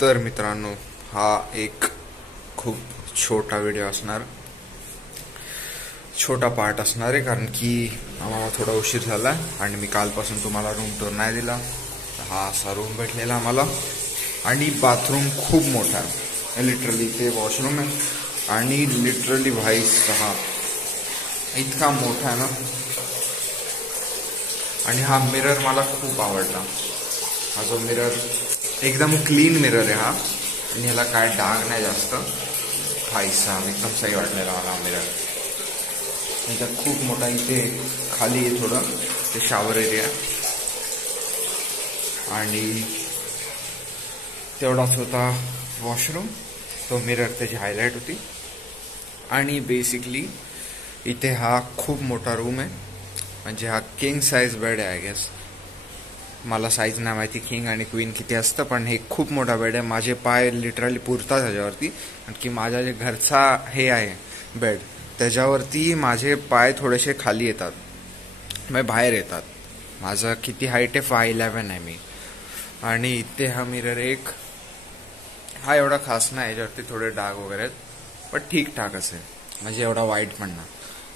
तर मित्रांनो, हा एक खूप छोटा व्हिडिओ असणार, छोटा पार्ट असणार आहे, कारण की आम्हाला थोडा उशीर झाला आणि मी कालपासून तुम्हाला रूम टूर नाही दिला. हा असा रूम भेटलेला आम्हाला आणि बाथरूम खूप मोठा आहे. लिटरली ते वॉशरूम आहे आणि लिटरली भाई हा इतका मोठा आहे ना. आणि हा मिरर मला खूप आवडला. हा जो मिरर एकदम क्लीन मिरर आहे हा, आणि ह्याला काय डाग नाही जास्त. फायसा एकदम सही वाटलेला मला मिरर. याच्यात खूप मोठा इथे खाली आहे थोडं ते शॉवर एरिया, आणि तेवढाच होता वॉशरूम. तो मिरर त्याची हायलाईट होती. आणि बेसिकली इथे हा खूप मोठा रूम आहे. म्हणजे हा किंग साईज बेड आहे आय गेस. मला साईज नाही माहिती किंग आणि क्वीन किती असतं, पण हे खूप मोठा बेड आहे. माझे पाय लिटरली पुरतात ह्याच्यावरती, कारण की माझा जे घरचा हे आहे बेड त्याच्यावरती माझे पाय थोडेसे खाली येतात, म्हणजे बाहेर येतात. माझं किती हाईट आहे, 5'11" आहे मी. आणि इथे हा मिरर एक हा एवढा खास नाही, याच्यावरती थोडे डाग वगैरे आहेत, पण ठीकठाक असेल, म्हणजे एवढा वाईट पण ना.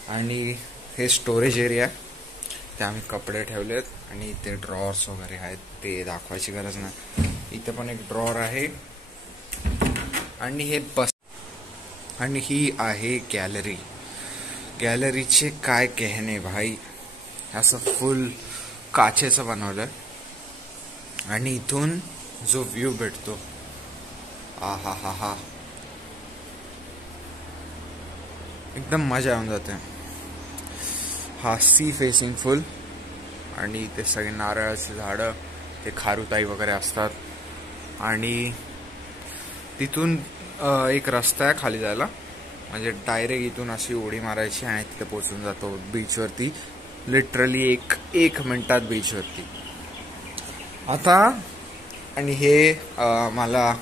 आणि हे स्टोरेज एरिया, ते आम्ही कपडे ठेवलेत आणि इथे ड्रॉअर्स वगैरे आहेत, ते दाखवायची गरज नाही. इथे पण एक ड्रॉअर आहे. आणि हे आणि ही आहे गॅलरी. गॅलरीचे काय कहणे भाई, असं फुल काचेचं बनवलंय. आणि इथून जो व्ह्यू भेटतो, हा हा हा हा एकदम मजा येऊन जाते. हा सी फेसिंग फुल, आणि ते सगळे नारळाचे झाडं, ते खारुताई वगैरे असतात. आणि तिथून एक रस्ता आहे खाली जायला, म्हणजे डायरेक्ट इथून अशी उडी मारायची आणि तिथे पोचून जातो बीचवरती. लिटरली एक मिनिटात बीचवरती. आता आणि हे मला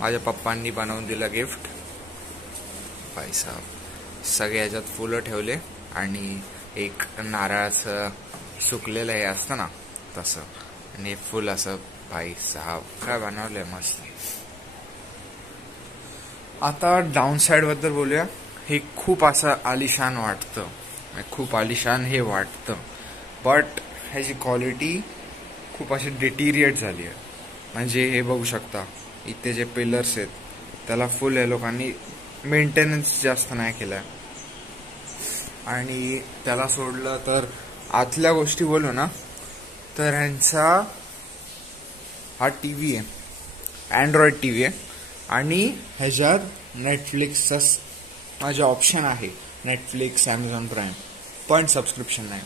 माझ्या पप्पांनी बनवून दिलं गिफ्ट. पैसा सगळे ह्याच्यात फुलं ठेवले आणि एक नारळाचं सुकलेलं हे असतं ना तसं, आणि फुल असं. भाई साहब काय बनवलंय मस्त. आता डाऊन साईड बद्दल बोलूया. हे खूप असं आलिशान वाटतं, खूप आलिशान हे वाटतं, बट ह्याची क्वालिटी खूप अशी डिटिरिएट झाली आहे. म्हणजे हे बघू शकता, इथे जे पिलर्स आहेत त्याला फुल या लोकांनी मेंटेनन्स जास्त नाही केलाय. आणि त्याला सोडलं तर आतल्या गोष्टी बोलू ना, तर ह्यांचा हा टीव्ही आहे, अँड्रॉइड टीव्ही आहे. आणि ह्याच्यात नेटफ्लिक्सचा माझे ऑप्शन आहे, नेटफ्लिक्स, ॲमेझॉन प्राईम, पण सबस्क्रिप्शन नाही.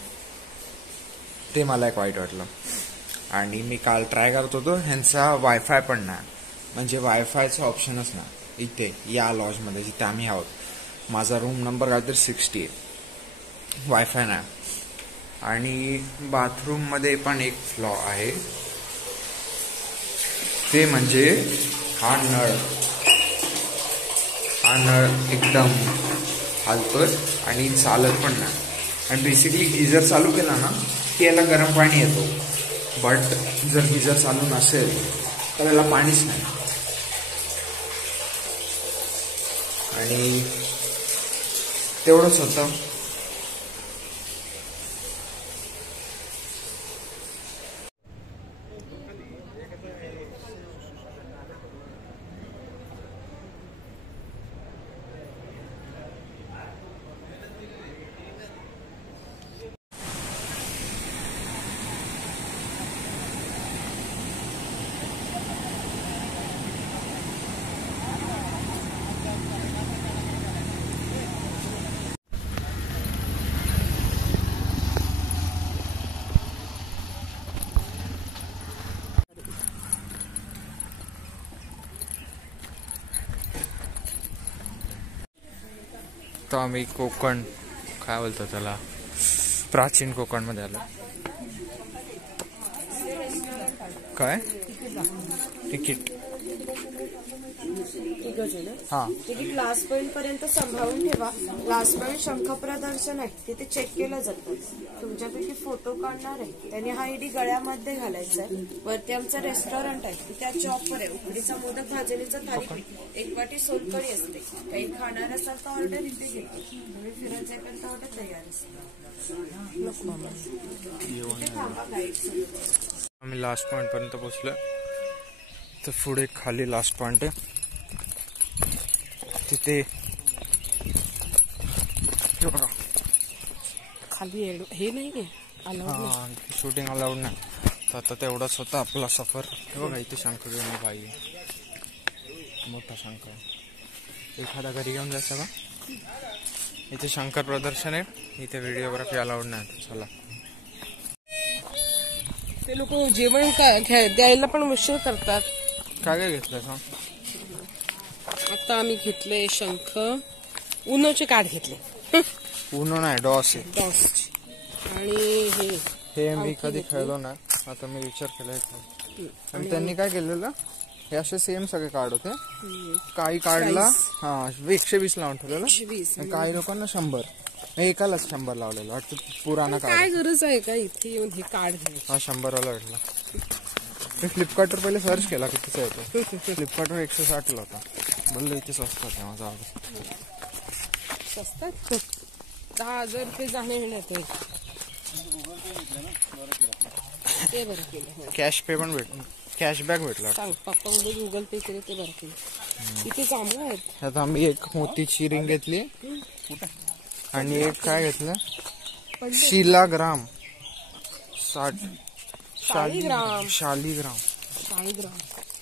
ते मला एक वाईट वाटलं. आणि मी काल ट्राय करत होतो, ह्यांचा वायफाय पण नाही, म्हणजे वायफायचं ऑप्शनच नाही इथे या लॉजमध्ये जिथे आम्ही आहोत. माझा रूम नंबर काहीतरी 60 आहे, वायफाय नाही. आणि बाथरूममध्ये पण एक फ्लॉ आहे, ते म्हणजे हा नळ एकदम हालतोय आणि चालत पण नाही. आणि बेसिकली गिझर चालू केला ना की याला गरम पाणी येतो, बट जर गिझर चालू नसेल तर याला पाणीच नाही. आणि तेवढंच होतं. तर आम्ही कोकण, काय बोलतो त्याला, प्राचीन कोकणमध्ये आलो. काय तिकीट तिघच आहे ना. हा तिथे लास्ट पॉईंट पर्यंत सांभाळून ठेवा. लास्ट पॉईंट शंख प्रदर्शन आहे, तिथे चेक केलं जातं. तुमच्यापैकी फोटो काढणार आहे त्याने हा आयडी गळ्यामध्ये घालायचा आहे. वरती आमचं रेस्टॉरंट आहे, तिथे चॉपर आहे, उकडीचा मोदक, भाजणीचं थालीपीठ, एक वाटी सोलकढी असते. काही खाणार असाल तर ऑर्डर इथे घेतो. तुम्ही फिरत जायपर्यंत ऑर्डर तयार असते. आम्ही लास्ट पॉइंट पर्यंत पोहोचलो. तर पुढे खाली लास्ट पॉइंट आहे, तिथे खाली हे नाही शूटिंग अलाउड नाही. तर आता तेवढाच होता आपला सफर. हे बघा इथे शंकर घेऊन पाहिजे, मोठा शंकर. एखादा घरी घेऊन जायचं का? इथे शंकर प्रदर्शन आहे, इथे व्हिडिओग्राफी अलाउड नाही. चला. ते लोक जेवण द्यायला पण उशीर करतात. काय काय घेतलं सांग? आता आम्ही घेतले शंख, उनोचे कार्ड घेतले. उनो नाही, डॉस आहे. डॉस. आणि हे मी कधी खेळलो ना, आता मी विचार केलाय. आणि त्यांनी काय केलेलं, हे असे सेम सगळे कार्ड होते. काही कार्डला 120 लावून ठेवलेलं, काही लोकांना 100. एकालाच 100 लावलेलं वाटतं. पुराणा कार्ड. काय गरज आहे का इथे येऊन हे कार्ड घ्यायचं? हा 100 वाला भेटला. मी फ्लिपकार्टवर पहिले सर्च केला कितीचा येतो. फ्लिपकार्टवर 160 ला होता. बोललो इथे स्वस्त आहे माझा. स्वस्तात 10,000 रुपये जाणे येते. ते बरं केलं. कॅश पे पण भेटलं, कॅशबॅक भेटला. सांग पप्पा मध्ये गुगल पे केले ते बरं केलं. इथे चांगलं आहेत. आता आम्ही एक मोतीची रिंग घेतली आणि एक काय घेतलं, शिलाग्राम 60 शालिग्राम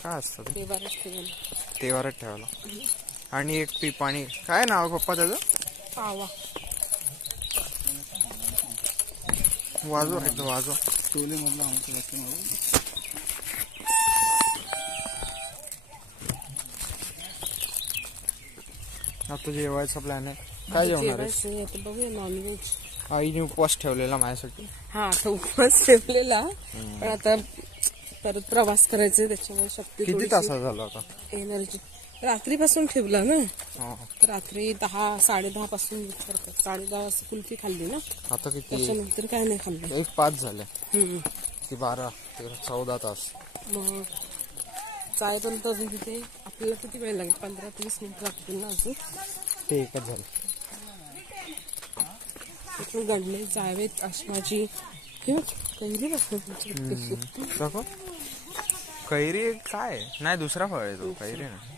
काय असतं ते? तेवारच ठेवलं. आणि एक पिपाणी, काय नाव पप्पा त्याचं? पावा. वाजव. आता जेवायचा प्लॅन आहे. काय जेवणार आहे? बघूया नॉनव्हेज. आईने उपवास ठेवलेला माझ्यासाठी. हा आता उपवास ठेवलेला, पण आता परत प्रवास करायचा त्याच्यामुळे शक्ती. किती तासात झाला आता? एनर्जी रात्रीपासून ठेवला ना. रात्री 10, 10:30 पासून 10:30 वाजता कुल्फी खाल्ली ना. आता किती? त्याच्यानंतर काय नाही खाल्लं. 1:05 झाले. ती 12, 13, 14 तास. मग जायपर्यंत अजून तिथे आपल्याला किती वेळ लागेल? 15-20 मिनिट लागतील ना अजून. ते एकच झालं. इथून गडले जावेत अशी माझी कैरी बघ. कैरी काय नाही, दुसरा फळ आहे तो. कैरी नाही.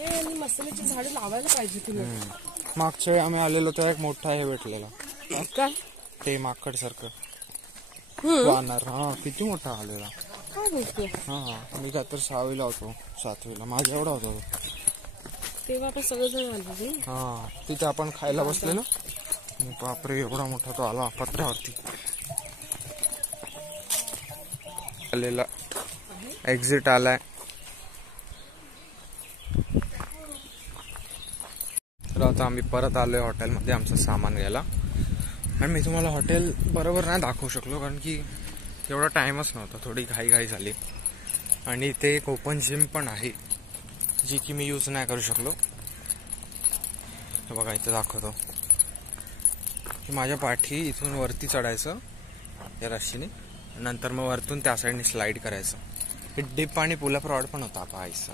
आणि मसाल्याची झाडं लावायला पाहिजे तुम्ही. मागच्या वेळी आम्ही आलेलो तेव्हा एक मोठा हे भेटलेला. काय ते माकड सारखं वानर. किती मोठा आलेला. काय बोलतो? मी काय तर 6वीला होतो, 7वीला. माझ्या एवढा होता तो. तेव्हा आपण सगळेजण आले. तिथे आपण खायला बसलेलो. बापरे एवढा मोठा तो आला पत्र्यावरती. आलेला एक्झिट आलाय. तर आता आम्ही परत आलोय हॉटेलमध्ये आमचं सामान घ्यायला. आणि मी तुम्हाला हॉटेल बरोबर नाही दाखवू शकलो, कारण की तेवढा टाइमच नव्हता. थोडी घाई झाली. आणि इथे एक ओपन जिम पण आहे, जी की मी यूज नाही करू शकलो. बघा इथे दाखवतो. माझ्या पाठी इथून वरती चढायचं या रस्सीने, नंतर मग वरतून त्या साईडने स्लाइड करायचं. हे डिप आणि पुलअप रॉड पण होता पाहायचा.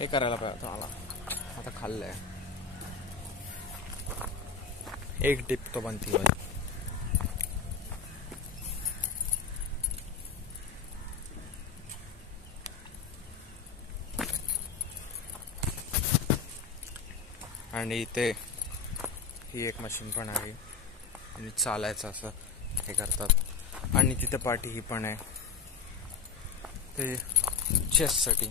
हे करायला पाहिजे होतं मला. आता खाल्लंय. एक डिप तो बनती है. आणि इथे ही एक मशीन पण आहे आणि चालायचं असं हे करतात. आणि तिथे पाठी ही पण आहे, ते चेस्टसाठी.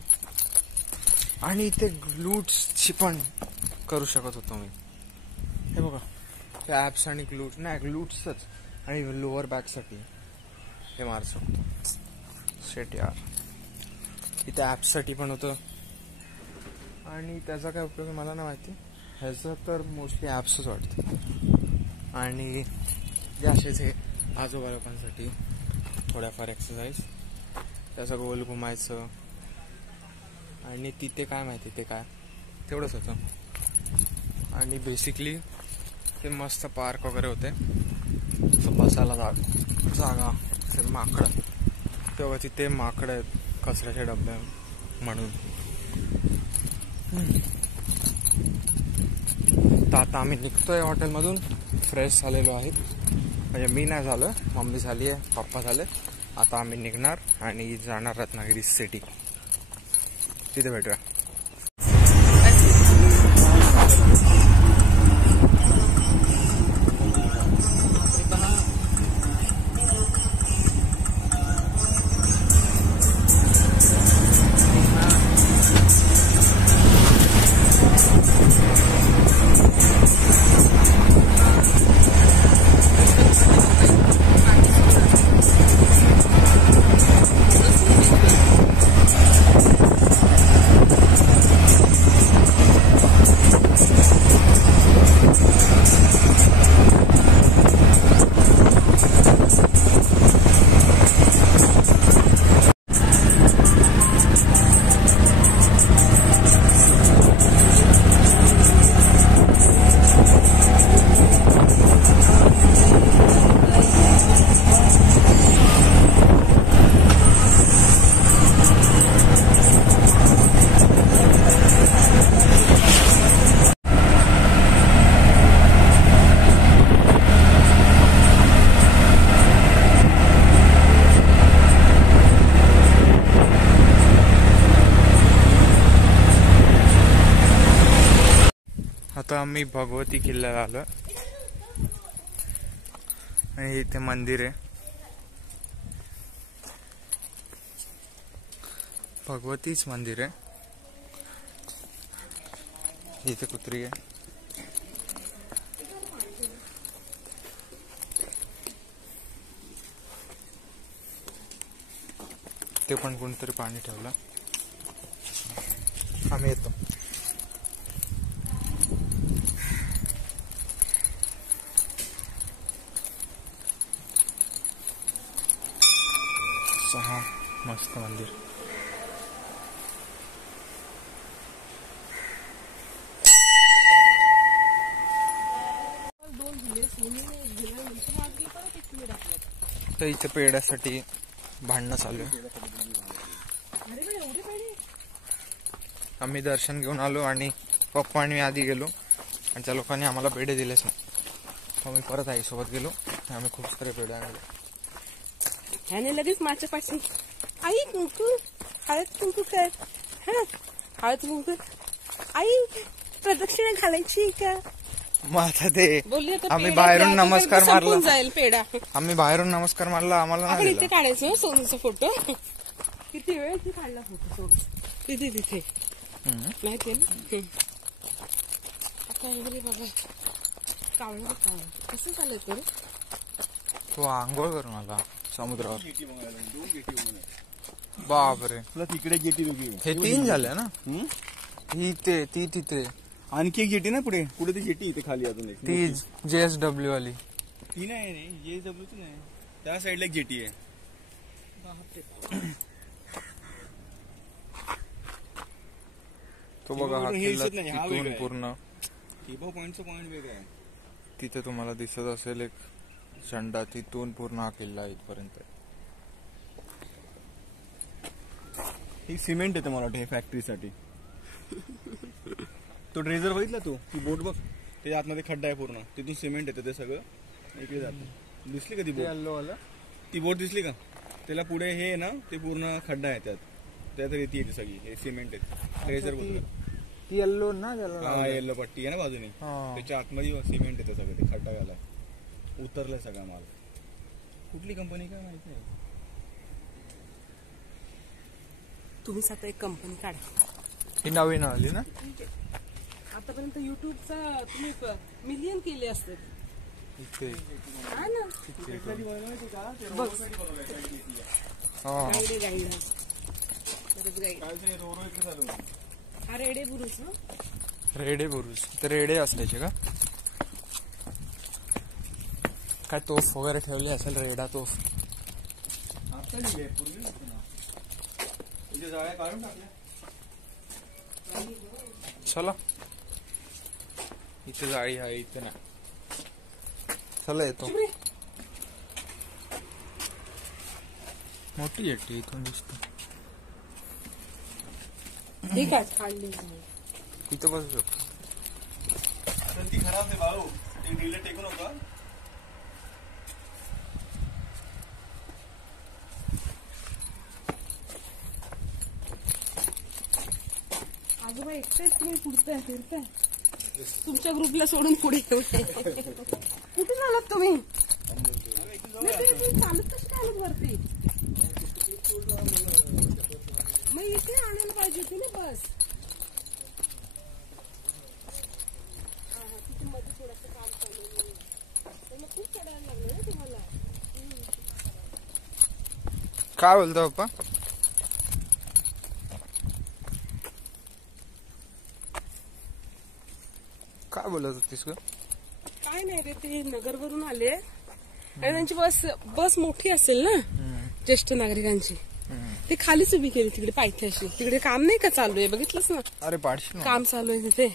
आणि इथे ग्लूट्सची पण करू शकत होतो मी. हे बघा, ॲप्स आणि ग्लूट्स नाही, ग्लूट्सच आणि लोअर बॅकसाठी हे मारू शकतो. शेट यार. इथे ॲप्ससाठी पण होतं. आणि त्याचा काय उपयोग आहे मला नाही माहिती. ह्याचं तर मोस्टली ॲप्सच वाटतं. आणि जे असेच हे आजोबा लोकांसाठी थोड्याफार एक्सरसाइज, त्याचं गोल घुमायचं आणि तिथे काय माहिती ते काय तेवढंच होतं. आणि बेसिकली ते मस्त पार्क वगैरे होते, बसायला जागा, ते माकडं, तेव्हा तिथे माकडं आहेत कचऱ्याचे डबे म्हणून. तर आता आम्ही निघतोय हॉटेलमधून, फ्रेश झालेलो आहे, म्हणजे मी नाही झालं, मम्मी झाली आहे, पप्पा झाले. आता आम्ही निघणार आणि जाणार रत्नागिरी सिटी, तिथे भेटूया. आता आम्ही भगवती किल्ल्याला आलो आणि इथे मंदिर आहे, भगवतीच मंदिर आहे. इथे कुत्री आहे. ते पण कोणतरी पाणी ठेवलं. आम्ही येतो. हा मस्त मंदिर. तर इथे पेड्यासाठी भांडणं चालू आहे. आम्ही दर्शन घेऊन आलो आणि पप्पा आणि मी आधी गेलो आणि त्या लोकांनी आम्हाला पेढे दिलेच नाही. मग मी परत आईसोबत गेलो आणि आम्ही खूप सारे पेढे आणले. ह्याने लगेच माझ्या पाशी आई कुंकू, हळद कुंकू कर, हा हळद कुंकू, आई प्रदक्षिणा घालायची का. मग आता ते आम्ही बाहेरून नमस्कार मारला, जाईल पेढा. आम्ही बाहेरून नमस्कार मारला, आम्हाला आपण इथे काढायचो सोनूचा फोटो. किती वेळ ती काढला फोटो सोनू तिथे तिथे माहितीये ना. आता बघा कावळा कसं चालत करू. तो आंघोळ करून आला समुद्रावर. बापरे, तिकडे जेटी दोघी हे 3 झाले ना. ही ते ती तिथे आणखी एक जेटी ना पुढे ती जेटी इथे खाली अजून एक ती JSW वाली. ती नाही JSW ची नाही, त्या साईडला एक जेटी आहे. तो बघा हा किल्ला तिथून पूर्ण पॉइंटचा पॉइंट वेगळा आहे. तिथे तुम्हाला दिसत असेल एक झेंडा, तिथून पूर्ण हा किल्ला इथपर्यंत. ही सिमेंट येते मला वाटतं फॅक्टरीसाठी. तो ड्रेजर बघितला तू, ती बोट बघ, त्याच्या आतमध्ये खड्डा आहे पूर्ण, तिथून सिमेंट येते ते सगळं इकडे जातं. दिसली का ती बोट? ती बोट दिसली का? त्याला पुढे हे ना ते पूर्ण खड्डा आहे, त्यात रेती येते सगळी, हे सिमेंट आहे. ड्रेजर बोलतो ती येल्लो ना, येल्लो पट्टी आहे ना बाजूने, त्याच्या आतमध्ये सिमेंट येते सगळं, ते खड्डा घालाय उतरलाय सगळा माल. कुठली कंपनी काय माहिती नाही. तुम्हीच आता एक कंपनी काढा. ही नवीन आली ना. आतापर्यंत युट्यूबचा तुम्ही मिलियन केले असते. हा रेडे बुरुज ना, रेडे बुरुज. ते रेडे असल्याचे का काय तोफ वगैरे ठेवली असेल, रेडा तोफ. जाळ्या काढून टाकल्या. चला इथे जाळी आहे, इथे नाही. चला येतो. मोठी जेट्टी इथून दिसते. ठीक आहे काढली. तिथं बसू शकतो. ती खराब आहे भाऊ, ती ड्रिल टेकू नका. आजोबा एकटेच तुम्ही पुढताय फिरताय, तुमच्या ग्रुपला सोडून पुढे कुठे चालत तुम्ही? चालत कशी चालत वरती? मग इथे आणायला पाहिजे होती ना बस. तिथे मध्ये थोडंसं काम चालू मग खूप चढायला लागलं ना तुम्हाला. काय बोलतो पप्पा? काय बोलत होतीस ग? काय नाही रे, ते नगरवरून आले आणि त्यांची बस मोठी असेल ना ज्येष्ठ नागरिकांची, ते खालीच उभी केली तिकडे पायथ्याशी. तिकडे काम नाही का चालू आहे, बघितलंस ना? अरे पाडशी काम चालू आहे तिथे.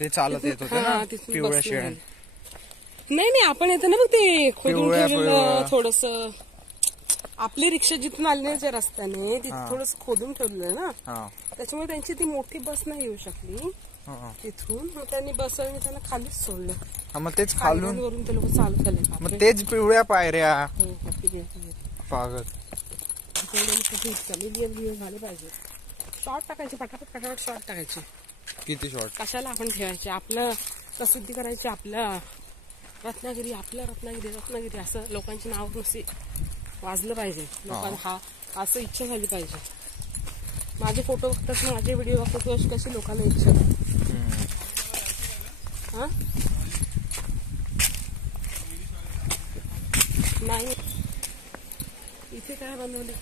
ते चालत येत होते ना पिवळ्या शेण. नाही आपण येतो ना मग ते खोदून ठेवलेलं थोडस. आपली रिक्षा जिथून आली नाही रस्त्याने तिथे थोडस खोदून ठेवलेलं ना, त्याच्यामुळे त्यांची ती मोठी बस नाही येऊ शकली तिथून. मग त्यांनी बसवून त्यांना खालीच सोडलं. मग तेच खालून वरून ते लोक चालत आले. मग तेच पिवळ्या पायऱ्या पागल. झाले पाहिजे. शॉर्ट टाकायचे, पटापट पटापट शॉर्ट टाकायचे. किती शॉर्ट कशाला आपण ठेवायचे? आपलं प्रसिद्धी करायची, आपलं रत्नागिरी असं लोकांची नाव नुसती वाजलं पाहिजे लोकांना. हा असं इच्छा झाली पाहिजे. माझे फोटो बघतात, माझे व्हिडिओ बघतात, कशी लोकांना इच्छा नाही. इथे काय बनवले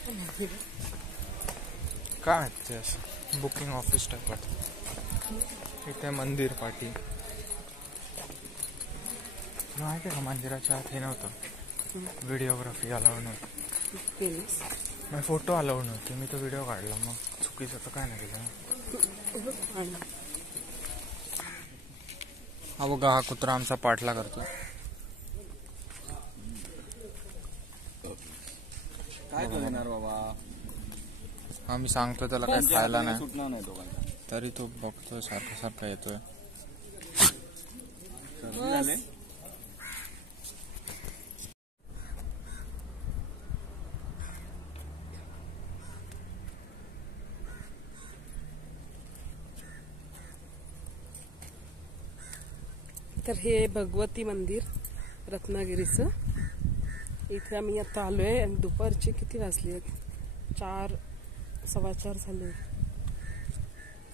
काय माहिती, असं बुकिंग ऑफिस टाईप वाटत. इथे मंदिर पाठी माहिती आहे का? मंदिराच्या आत हे नव्हतं, व्हिडिओग्राफी अलाउड नव्हती, मग फोटो अलाउड नव्हते. मी तो व्हिडिओ काढला, मग चुकीचं तर काय नाही केलं. हा बघा, हा कुत्रा आमचा पाठला करतो. काय करणार बाबा, आम्ही सांगतो त्याला काय खायला नाही, सुटणार नाही दोघांना. तरी तो बघतोय, सारखा सारखा येतोय. तर हे भगवती मंदिर रत्नागिरीचं. इथे आम्ही आता आलोय आणि दुपारचे किती वाजले आहेत? 4, 4:15 झाले.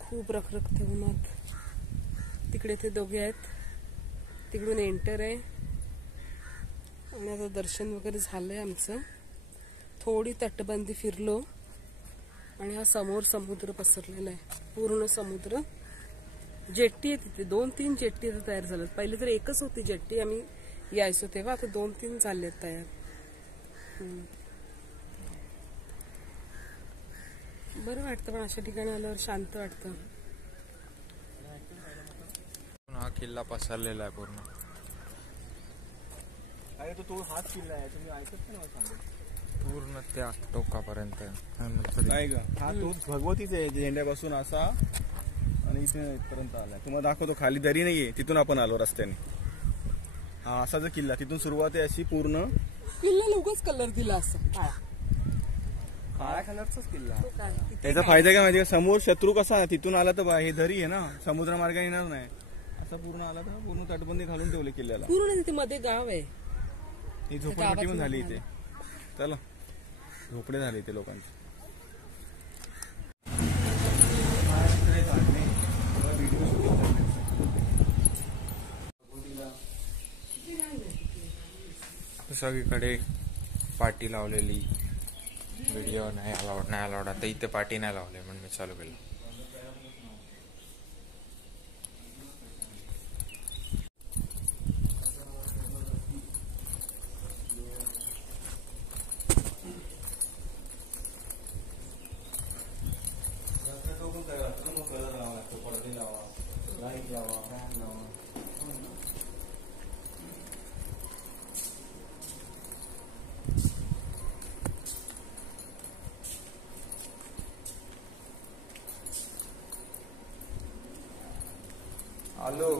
खूप रखरखते उन्हात. तिकडे ते दोघे आहेत, तिकडून एंटर आहे. आणि आता दर्शन वगैरे झालंय आमचं. थोडी तटबंदी फिरलो आणि हा समोर समुद्र पसरलेला आहे, पूर्ण समुद्र. जेट्टी आहे तिथे, 2-3 जेट्टी तयार झाल्यात. पहिले तर एकच होती जेट्टी आम्ही यायचो तेव्हा, आता 2-3 झालेत तयार. बरं वाटतं पण अशा ठिकाणी आल्यावर, शांत वाटतं. हा किल्ला पसरलेला आहे पूर्ण. अरे तो हाच किल्ला आहे, तुम्ही ऐकत नाही सांगत. पूर्ण त्या टोकापर्यंत काय ग? हा तो भगवतीच आहे, झेंड्यापासून असा आणि इथे इथपर्यंत आलाय. तुम्हाला दाखवतो, खाली दरी नाहीये, तिथून आपण आलो रस्त्याने. हा असा जो किल्ला, तिथून सुरुवात आहे अशी पूर्ण. किल्ला लोकच कलर दिला असं काळ्या कलरचाच किल्ला. त्याचा फायदा काय माहिती का? समोर शत्रू कसा, तिथून आला तर हे दरी आहे ना, समुद्र मार्गाने येणार नाही. असं पूर्ण आला तर पूर्ण तटबंदी घालून ठेवले किल्ल्याला. पूर्ण तिथे मध्ये गाव आहे. ही झोपडपट्टी पण झाली इथे. चला, झोपडे झाले इथे लोकांचे. सगळीकडे पाटी लावलेली, व्हिडिओ नाही अलाउड. आता इथे पाटी नाही लावले म्हणून मी चालू केलं. आलो.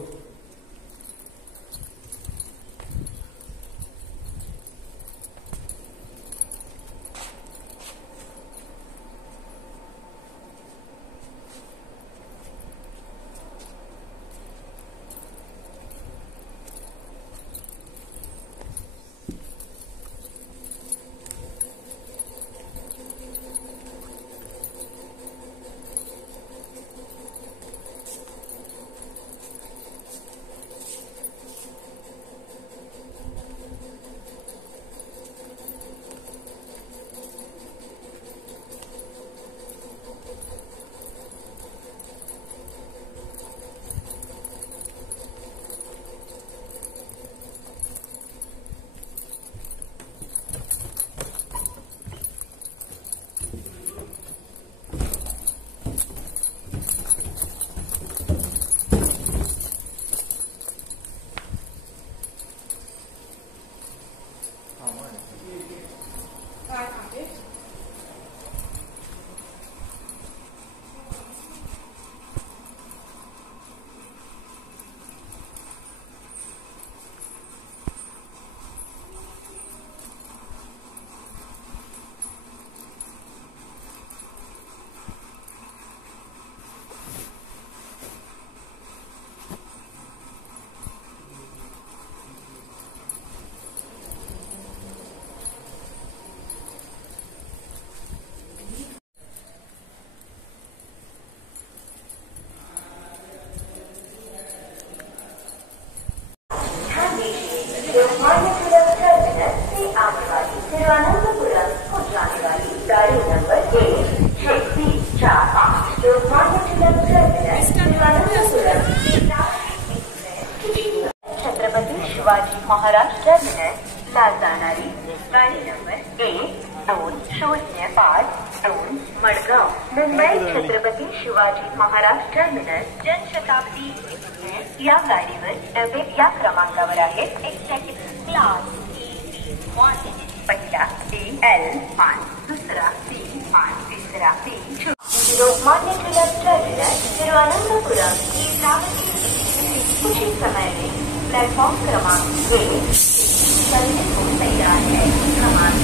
छत्रपति शिवाजी महाराज टर्मिनस ला जाणारी गाडी number 1205 Madgaon Mumbai Chhatrapati Shivaji Maharaj terminus Janshatabdi express या गाडीवर डबे या क्रमांकावर आहेत. एक्झिक्युटिव्ह क्लास पहिला DL5, दुसरा D5, तिसरा D. लोकमान्य टिळक टर्मिनस तिरुवनंतपुरम की सावधी उचित समय में प्लेटफॉर्म क्रमांक 1 चलने को तैयार है. क्रमांक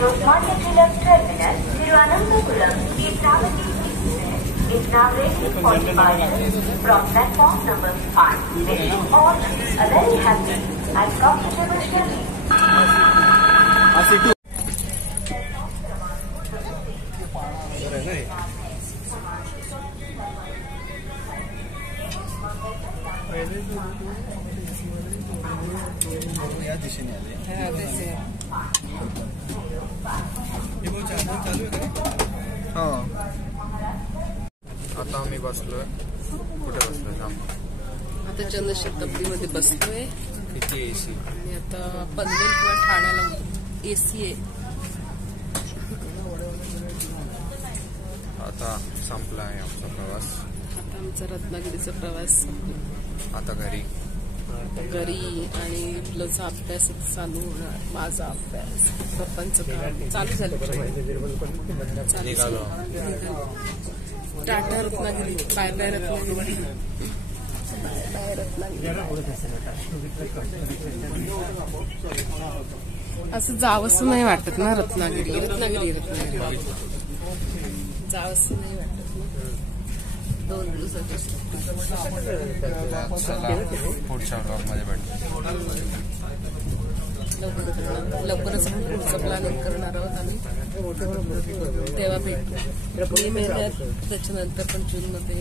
लोकमान्य टिळक टर्मिनस तिरुवनंतपुरम की सावधी is now ready for departure from platform number 5. Wishing all a very happy and comfortable journey. या दिशेने आले. आता आम्ही बसलोय. कुठे बसलोय थांब. आता जनशताब्दीमध्ये बसतोय. किती AC? आणि आता पनवेल किंवा ठाण्याला AC आहे. आता संपला आहे आमचा प्रवास. आता आमचा रत्नागिरीचा प्रवास संपला. आता घरी आणि मुलाचा अभ्यास चालू होणार. माझा अभ्यास पप्पांचं काम चालू झालं. निघालो. Tata Ratnagiri. Bye bye Ratnagiri. Bye Ratnagiri. असं जावंसं नाही वाटत ना. रत्नागिरी जावंसं नाही वाटत ना. 2 दिवसाची पुढच्या ब्लॉग मध्ये भेटू. लवकरच पुढचं प्लॅनिंग करणार आहोत आम्ही. तेव्हा भेटू. मे महिन्यात, त्याच्यानंतर पण जून मध्ये.